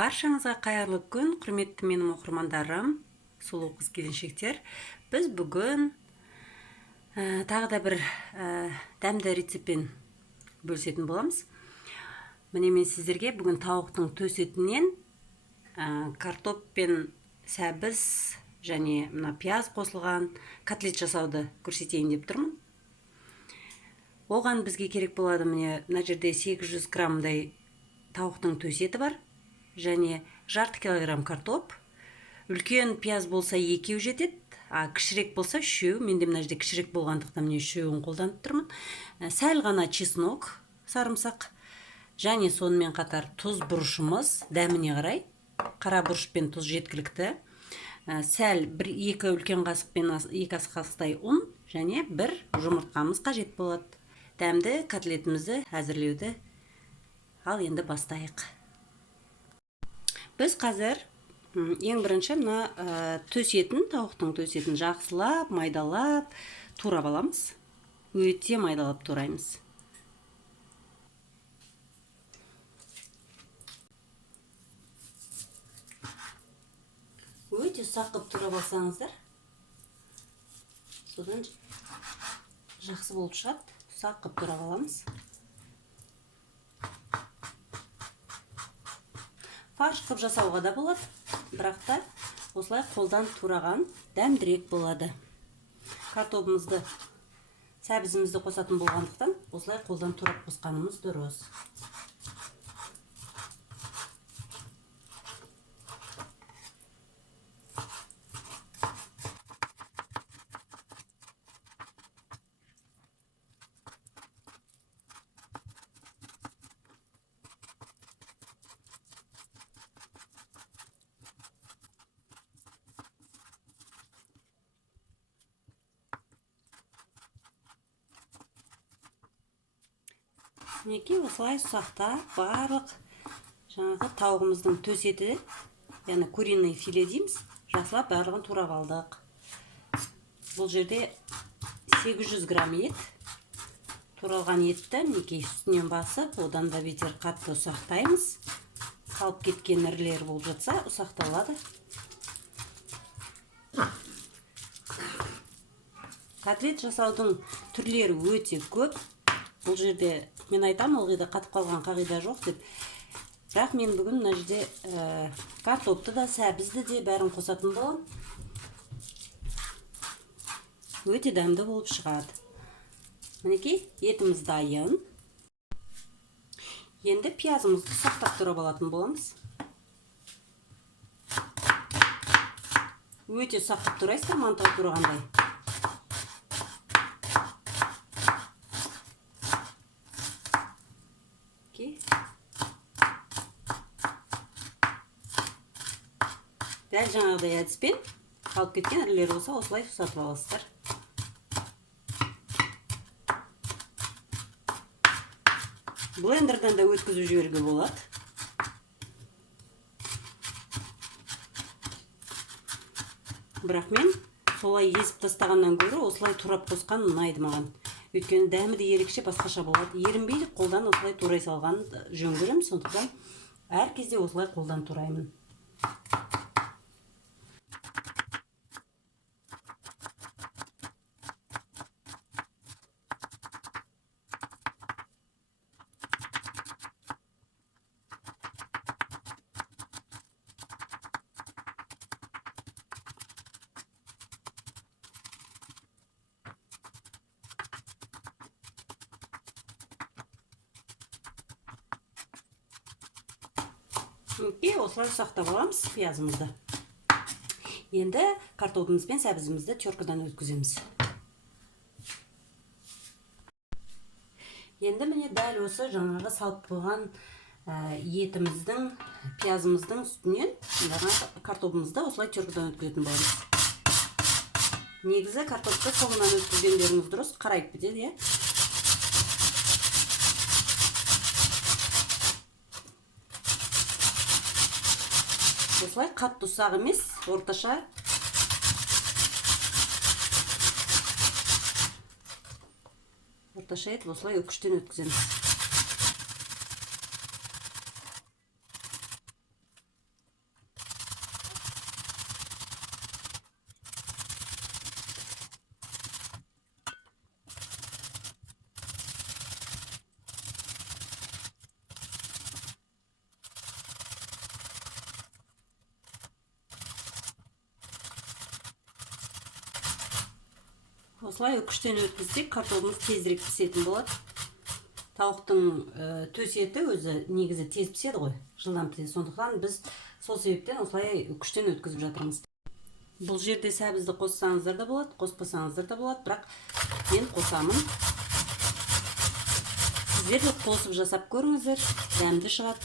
Баршаңызға қайырлы күн, құрметті менің оқырмандарым, сұлу қыз келіншектер. Біз бүгін тағы да бір дәмді рецептпен бөлісетін боламыз. Міне мен сіздерге бүгін тауықтың төс етінен картоп пен сәбіз және мына пияз қосылған котлет жасауды көрсетейін деп тұрмын. Оған бізге керек болады мына жерде 800 граммдай тауықтың төс еті бар. Және жарты килограмм картоп. Үлкен пияз болса 2 жетеді, кішірек болса 3. Менде мына жерде кішірек болғандықтан мен 3-ін қолданып тұрмын. Сәл ғана чеснок, сарымсақ. Және сонымен қатар тұз бұрышымыз дәміне қарай. Қара бұрыш пен тұз жеткілікті. Сәл 1-2 үлкен қасық пен 2 ас қасықтай ұн және 1 жұмыртқамыз қажет болады. Дәмді котлетімізді әзірлеуді ал енді бастайық. Біз қазір ең бірінші мына төс етін, тауықтың төс етін жақсылап, майдалап, турап аламыз. Өте майдалап тураймыз. Өте ұсақ қылып турап алсаңыздар, содан жақсы болып шығады. Ұсақ қылып турап аламыз. Фарш қып жасауға да болады, бірақ та осылай қолдан тураған дәмдірек болады. Картопымызды, сәбізімізді қосатын болғандықтан, осылай қолдан турап қосқанымыз дұрыс. Мінекей осылай ұсақтап барлық жаңағы тауығымыздың төс еті, яғни куриный филе дейміз, жақсылап барлығын турап алдық. Бұл жерде 800 грамм ет. Туралған етті мінекей үстінен басып, одан да бетер қатты ұсақтаймыз. Қалып кеткен ірілер болып жатса, ұсақталады. Котлет жасаудың түрлері өте көп. Бұл жерде мен айтам, ылғида қатып қалған қағида жоқ деп. Бірақ мен бүгін мына жерде картопты да, сәбізді де бәрін қосатын боламын. Өте дәмді болып шығады. Мінекей, етіміз дайын. Енді пиязымызды сақтап тұрап алатын боламыз. Өте сақтап тұрайсыздар, мантау тұрғандай. Дәл жаңағыдай әдіспен қалып кеткен ірілер болса, осылай ұсатып аласыздар. Блендерден да өткізіп жіберуге болады. Бірақ мен солай езіп тастағаннан гөрі осылай турап қосқан ұнайды маған. Өйткені дәмі де ерекше басқаша болады. Ерінбей қолдан осылай турай салған жөн көремін, сондықтан әр кезде осылай қолдан тураймын. Осылай сақтап аламыз пиязымызды. Енді картопымыз бен сәбізімізді теркадан өткіземіз. Енді міне дәл осы жаңағы салып қойған етіміздің, пиязымыздың үстінен картопымызды осылай теркадан өткізетін боламыз. Негізі картопты соңынан өткізгендеріңіз дұрыс, қарайып кетеді, осылай қатты ұсақ емес, орташа. Орташа етіп осылай өкіштен өткіземіз. осылай үкіштен өткізсек картоплымыз тезірек пісетін болады. Тауықтың төс еті өзі негізі тез піседі ғой, жылдам піседі. Сондықтан біз сол себептен осылай үкіштен өткізіп жатырмыз. Бұл жерде сәбізді қоссаңыздар да болады, қоспасаңыздар да болады, бірақ мен қосамын. Сіздер де қосып жасап көріңіздер, дәмді шығады.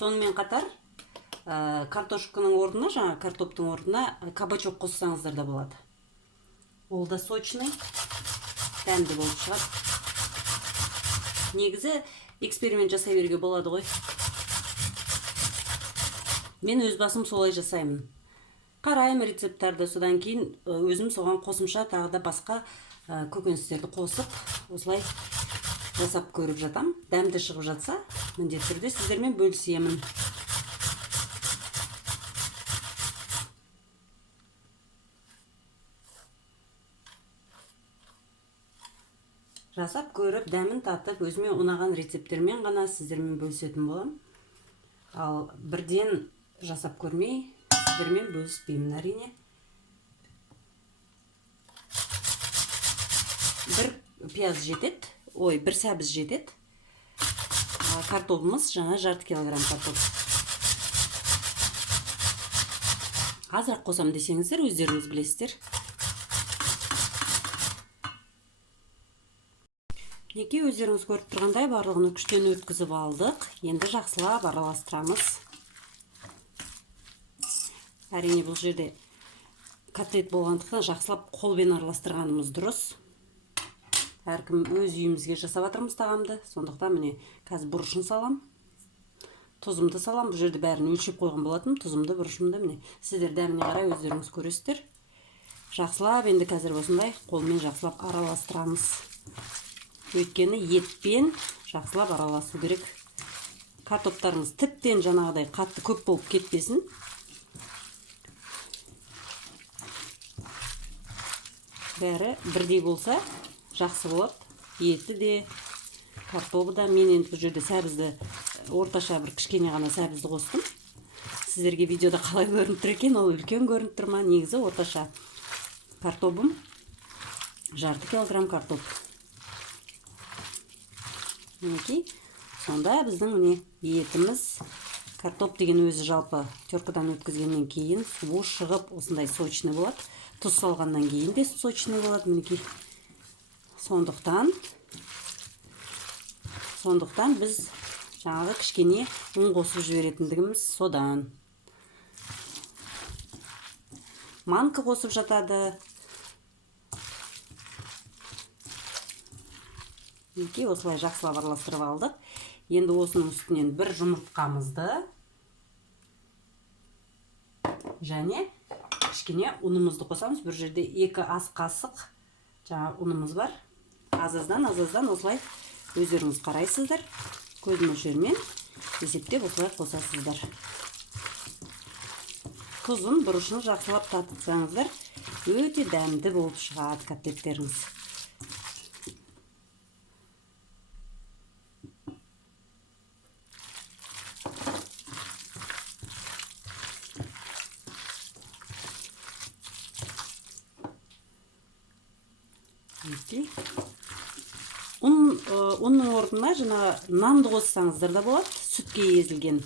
Сонымен қатар картошканың орнына, жаңа картоптың орнына кабачок қоссаңыздар да болады. Ол да сочный, дәмді болып шығады. Негізі эксперимент жасай беруге болады ғой. Мен өз басым солай жасаймын. Қараймын рецепттарды, содан кейін өзім соған қосымша тағы да басқа көкөністерді қосып, осылай жасап көріп жатам. Дәмді шығып жатса, міндетті түрде сіздермен бөлісемін. Жасап көріп, дәмін татып, өзіме ұнаған рецепттермен ғана сіздермен бөлісетін болам. Ал бірден жасап көрмей, сіздермен бөліспеймін әрине. Бір пияз жетеді, бір сәбіз жетеді. Картоплымыз жаңа 1,5 килограмм картоп. Азырақ қосам десеңіздер, өздеріңіз білесіздер. Неке өздеріңіз көріп тұрғандай барлығын үкіштен өткізіп алдық. Енді жақсылап араластырамыз. Әрине бұл жерде котлет болғандықтан жақсылап қолбен араластырғанымыз дұрыс. Әркім өз үйімізге жасап жатырмыз тағамды. Сондықтан міне қазір бұрышын салам. Тұзымды салам. Бұл жерде бәрін өлшеп қойған болатым. Тұзымды, бұрышымды міне. Сіздер дәміне қарай өздеріңіз көресіздер. Жақсылап енді қазір осындай қолмен жақсылап араластырамыз. Өйткені етпен жақсылап араласу керек. Картоптарыңыз тіптен жаңағыдай қатты көп болып кетпесін. Бәрі бірдей болса жақсы болады. Еті де, картопы да. Мен енді бұл жерде сәбізді, орташа бір кішкене ғана сәбізді қостым. Сіздерге видеода қалай көрініп тұр екен, ол үлкен көрініп тұр ма? Негізі орташа картопым 1,5 килограмм картоп. Мінекей, сонда біздің етіміз, картоп деген өзі жалпы теркадан өткізгеннен кейін суы шығып осындай сочный болады. Тұз салғаннан кейін де сочный болады. Мінекей. Сондықтан біз жаңағы кішкене ұн қосып жіберетіндігіміз содан. Манка қосып жатады. Осылай жақсылап араластырып алдық. Енді осының үстінен бір жұмыртқамызды және кішкене ұнымызды қосамыз. Бір жерде 2 ас қасық жаңа ұнымыз бар. Аз-аздан осылай өздеріңіз қарайсыздар. Көз мөлшермен есептеп осылай қосасыздар. Тұзын, бұрышын жақсылап татытсаңыздар, өте дәмді болып шығады котлеттеріңіз. Оның орнына жаңа нанды қоссаңыздар да болады. Сүтке езілген.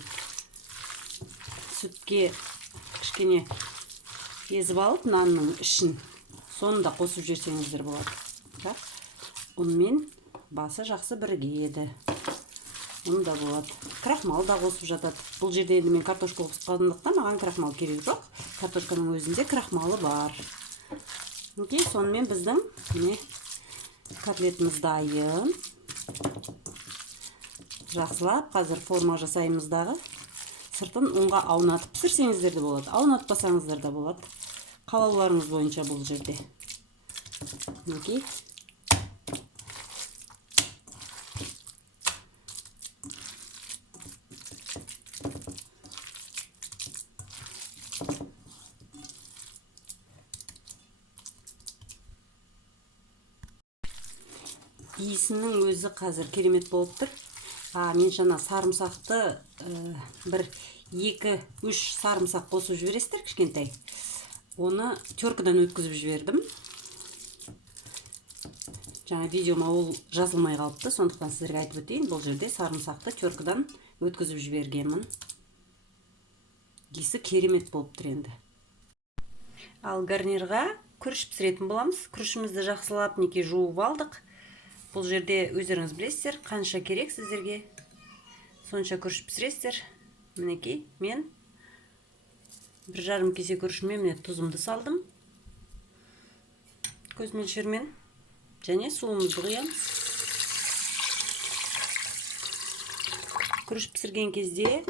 Сүтке кішкене езіп алып, нанның ішін соны да қосып жіберсеңіздер болады. Ұнмен басы жақсы бірігеді. Ұн да болады. Крахмал да қосып жатады. Бұл жерде енді мен картошка қосқандықтан маған крахмал керек жоқ. Картошканың өзінде крахмалы бар. Сонымен біздің котлетіміз дайын. Жақсылап қазір форма жасаймыздағы. Сыртын ұнға аунатып пісірсеңіздер де болады. Аунатпасаңыздар да болады. Қалауларыңыз бойынша бұл жерде. Иісінің өзі қазір керемет болып тұр. Мен жаңа сарымсақты бір 2-3 сарымсақ қосып жібересіздер кішкентай. Оны теркадан өткізіп жібердім. Жаңа видеома ол жазылмай қалыпты, сондықтан сіздерге айтып өтейін. Бұл жерде сарымсақты теркадан өткізіп жібергенмін. Иісі керемет болып тұр енді. Ал гарнирға күріш пісіретін боламыз. Күрішімізді жақсылап жуып алдық. Бұл жерде өздеріңіз білесіздер, қанша керек сіздерге. Сонша күріш пісіресіздер. Мінекей, мен 1,5 кесе күрішіме міне тұзымды салдым. Көз мөлшермен. Және суымызды құямыз. Күріш пісірген кезде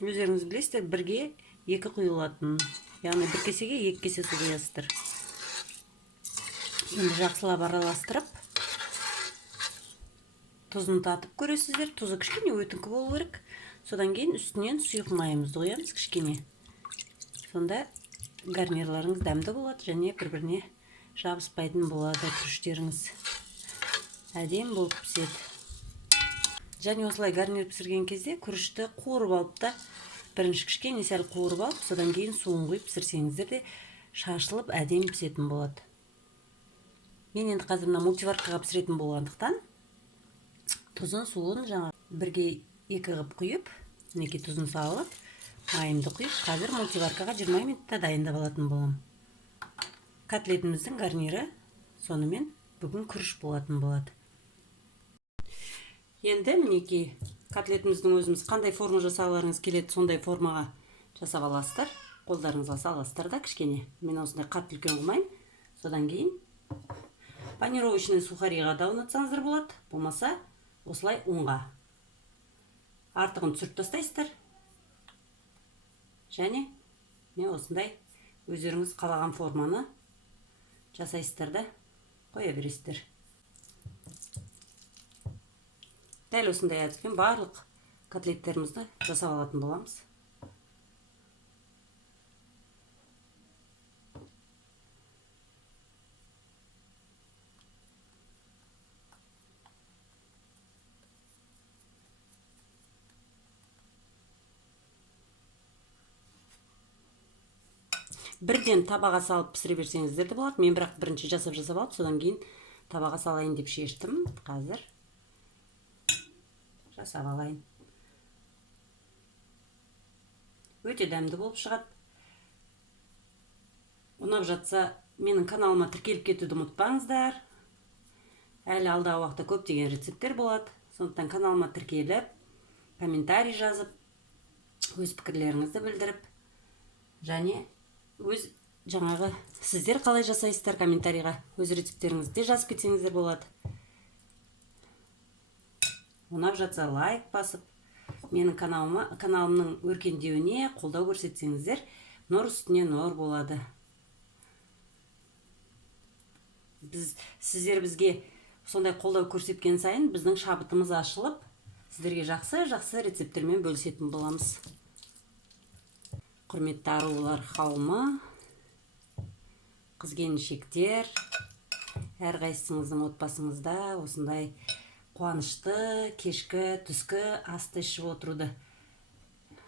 өздеріңіз білесіздер, 1-ге 2 құйылатын. Яғни 1 кесеге 2 кесе су құясыздар. Енді жақсылап араластырып, тұзын татып көресіздер. Тұзы кішкене өтіңкі болу керек. Содан кейін үстінен сұйық майымызды құямыз кішкене. Сонда гарнирларыңыз дәмді болады және бір-біріне жабыспайтын болады. Күріштеріңіз әдем болып піседі. Және осылай гарнир пісірген кезде күрішті қуырып алып та, бірінші кішкене сәл қуырып алып, содан кейін суын құйып пісірсеңіздер де шашылып әдем пісетін болады. Мен енді қазір мына мультиваркаға пісіретін болғандықтан тұзын, суын жаңа 1-ге 2 қылып құйып, мінекей тұзын салып, майымды құйып, қазір мультиваркаға 20 минутта дайындап алатын болам. Котлетіміздің гарнирі сонымен бүгін күріш болатын болады. Енді мінекей котлетіміздің өзіміз қандай форма жасағыларыңыз келеді, сондай формаға жасап аласыздар. Қолдарыңызға саласыздар да кішкене. Мен осындай қатты үлкен қылмайын. Содан кейін панировочный сухариға да ұнатсаңыздар болады, болмаса осылай ұнға. Артығын түсіріп тастайсыздар. Және мен осындай өздеріңіз қалаған форманы жасайсыздар да қоя бересіздер. Дәл осындай әдіспен барлық котлеттерімізді жасап алатын боламыз. Бірден табаға салып пісіре берсеңіздер де болады. Мен бірақ бірінші жасап алып, содан кейін табаға салайын деп шештім. Қазір жасап алайын. Өте дәмді болып шығады. Ұнап жатса, менің каналыма тіркеліп кетуді ұмытпаңыздар. Әлі алдағы уақытта көптеген рецепттер болады. Сондықтан каналыма тіркеліп, комментарий жазып, өз пікірлеріңізді білдіріп, және өз жаңағы сіздер қалай жасайсыздар комментарийға өз рецептеріңізді жазып кетсеңіздер болады. Ұнап жатса лайк басып, менің каналымның өркендеуіне қолдау көрсетсеңіздер, нұр үстіне нұр болады. Сіздер бізге сондай қолдау көрсеткен сайын біздің шабытымыз ашылып, сіздерге жақсы рецептермен бөлісетін боламыз. Құрметті арулар қауымы, қыз-келіншектер, әрқайсыңыздың отбасыңызда осындай қуанышты, кешкі, түскі асты ішіп отыруды,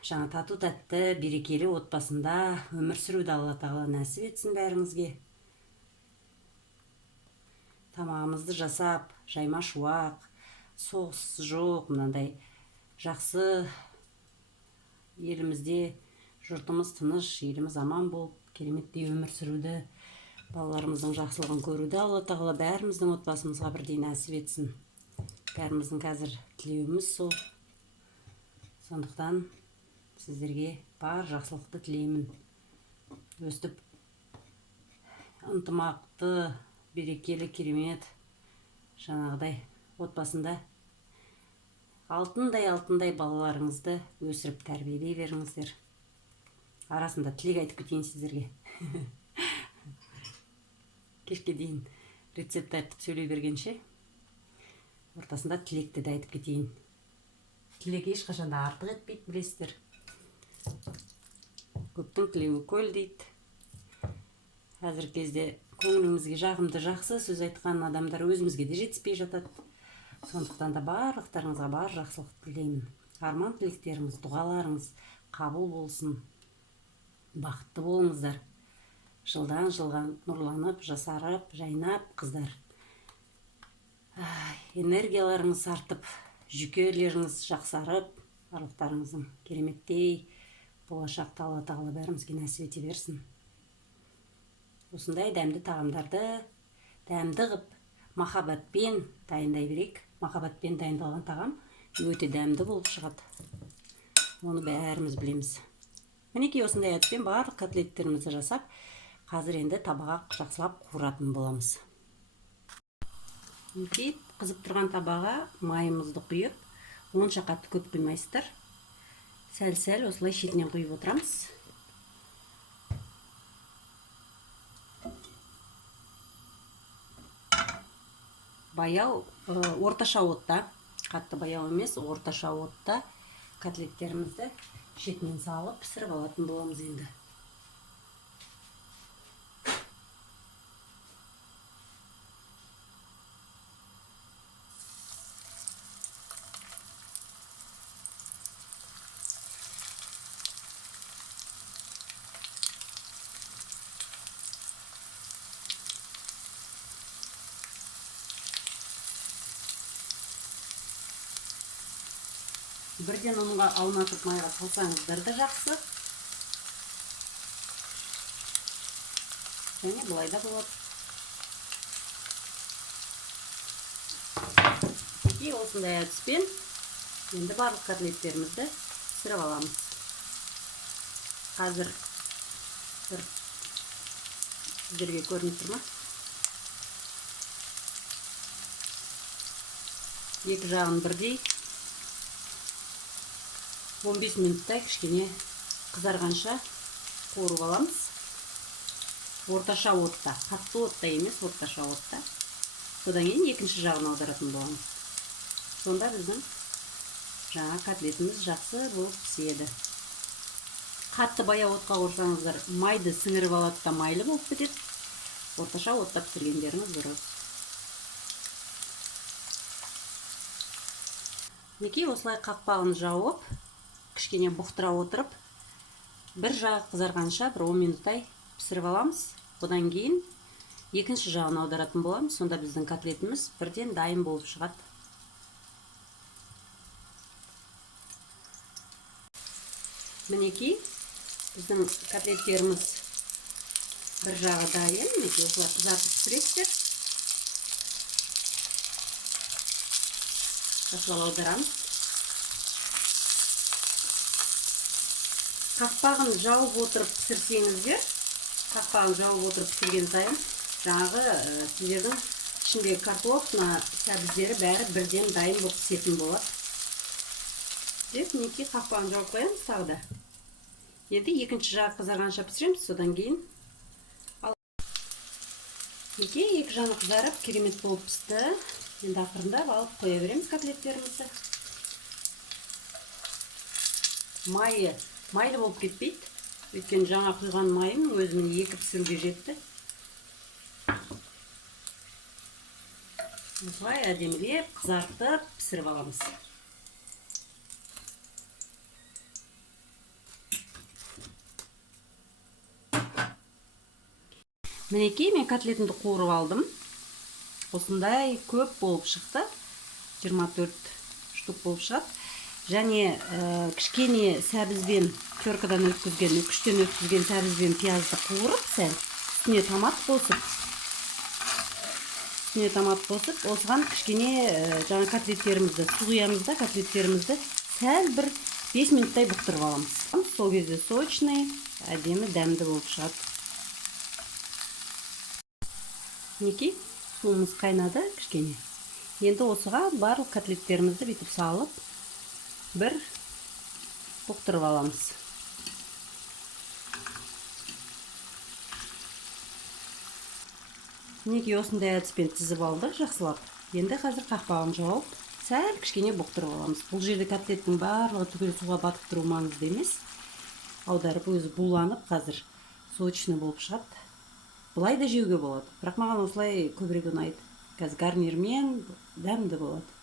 жаңа тату-тәтті, берекелі отбасында өмір сүруді Алла тағала нәсіп етсін бәріңізге. Тамағымызды жасап, жайма шуақ, соғыс жоқ, мынандай жақсы елімізде жұртымыз тыныш, еліміз аман болып, кереметтей өмір сүруді, балаларымыздың жақсылығын көруді Алла тағала бәріміздің отбасымызға бірдей нәсіп етсін. Бәріміздің қазір тілеуіміз сол. Сондықтан сіздерге бар жақсылықты тілеймін. Өстіп, ынтымақты, берекелі, керемет, жаңағыдай отбасында алтындай балаларыңызды өсіріп тәрбиелей беріңіздер. Арасында тілек айтып кетейін сіздерге. Кешке дейін рецепт айтып сөйлей бергенше, ортасында тілекті де айтып кетейін. Тілек ешқашанда артық етпейді, білесіздер. Көптің тілеуі көл дейді. Қазіргі кезде көңіліңізге жағымды жақсы сөз айтқан адамдар өзімізге де жетіспей жатады. Сондықтан да барлықтарыңызға бар жақсылық тілеймін. Арман тілектеріңіз, дұғаларыңыз қабыл болсын. Бақытты болыңыздар. Жылдан жылға нұрланып, жасарып, жайнап қыздар. Энергияларыңыз артып, жүйкелеріңіз жақсарып, барлықтарыңыздың кереметтей болашақта Алла тағала бәрімізге нәсіп ете берсін. Осындай дәмді тағамдарды дәмді қып, махаббатпен дайындай берейік. Махаббатпен дайындалған тағам өте дәмді болып шығады. Оны бәріміз білеміз. Мінекей осындай әдіспен барлық котлеттерімізді жасап, қазір енді табаға жақсылап қуыратын боламыз. Мінекей қызып тұрған табаға майымызды құйып, онша қатты көп құймайсыздар. Сәл-сәл осылай шетінен құйып отырамыз. Баяу, орташа отта, қатты баяу емес, орташа отта котлеттерімізді шетінен салып пісіріп алатын боламыз енді. Бірден онға аунатып майға салсаңыздар да жақсы. Және бұлай да болады. Мінекей осындай әдіспен енді барлық котлеттерімізді пісіріп аламыз. Қазір сіздерге көрініп тұр ма? Екі жағын бірдей 15 минуттай кішкене қызарғанша қуырып аламыз. Орташа отта, қатты отта емес, орташа отта. Содан кейін екінші жағын аударатын боламыз. Сонда біздің жаңа котлетіміз жақсы болып піседі. Қатты баяу отқа қойсаңыздар, майды сіңіріп алады да майлы болып кетеді. Орташа отта пісіргендеріңіз дұрыс. Мінекей осылай қақпағын жауып, кішкене бұқтыра отырып, бір жағы қызарғанша бір 10 минуттай пісіріп аламыз. Одан кейін екінші жағын аударатын боламыз. Сонда біздің котлетіміз бірден дайын болып шығады. Мінекей біздің котлеттеріміз бір жағы дайын. Мінекей осылай қызартып пісіресіздер. Осылай аударамыз. Қақпағын жауып отырып пісірсеңіздер, қақпағын жауып отырып пісірген сайын, жаңағы сіздердің ішіндегі картофна сәбіздері бәрі бірден дайын болып пісетін болады. Деп, мінекей қақпағын жауып қоямыз тағы да. Енді екінші жағы қызарғанша пісіреміз, содан кейін. Мінекей екі жағы қызарып, керемет болып пісті. Енді ақырындап алып қоя береміз котлеттерімізді. Майлы болып кетпейді. Өйткені жаңа құйған майым өзінің екі пісіруге жетті. Осылай әдемілеп қызартып пісіріп аламыз. Мінекей мен котлетімді қуырып алдым. Осындай көп болып шықты. 24 штук болып шығады. Және кішкене сәбізбен, теркадан өткізген, үкіштен өткізген сәбізбен пиязды қуырып, сәл үстіне томат қосып, осыған кішкене жаңа котлеттерімізді құямыз да, котлеттерімізді сәл бір 5 минуттай бұқтырып аламыз. Сол кезде сочный, әдемі дәмді болып шығады. Мінекей суымыз қайнады кішкене. Енді осыға барлық котлеттерімізді бүйтіп салып, бір бұқтырып аламыз. Мінекей осындай әдіспен тізіп алдық жақсылап. Енді қазір қақпағын жауып, сәл кішкене бұқтырып аламыз. Бұл жерде котлеттің барлығы түгел суға батып тұру маңызды емес. Аударып өзі буланып, қазір сочный болып шығады. Бұлай да жеуге болады. Бірақ маған осылай көбірек ұнайды. Қазір гарнирмен дәмді болады.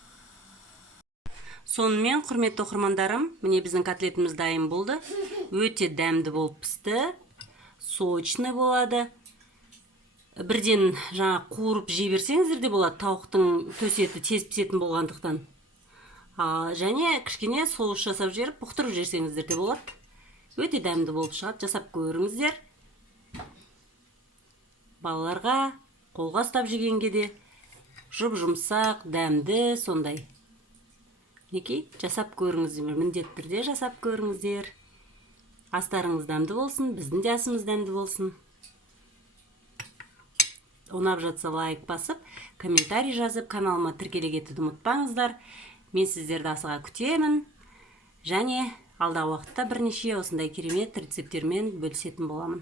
Сонымен, құрметті оқырмандарым, міне біздің котлетіміз дайын болды. Өте дәмді болып пісті. Сочный болады. Бірден жаңа қуырып жей берсеңіздер де болады, тауықтың төс еті тез пісетін болғандықтан. Және кішкене соус жасап жіберіп, бұқтырып жесеңіздер де болады. Өте дәмді болып шығады, жасап көріңіздер. Балаларға қолға ұстап жегенге де жұп-жұмсақ, дәмді, сондай. Мінекей, жасап көріңіздер, міндетті түрде жасап көріңіздер. Астарыңыз дәмді болсын, біздің де асымыз дәмді болсын. Ұнап жатса лайк басып, комментарий жазып, каналыма тіркеле кетуді ұмытпаңыздар. Мен сіздерді асыға күтемін. Және алдағы уақытта бірнеше осындай керемет рецептермен бөлісетін боламын.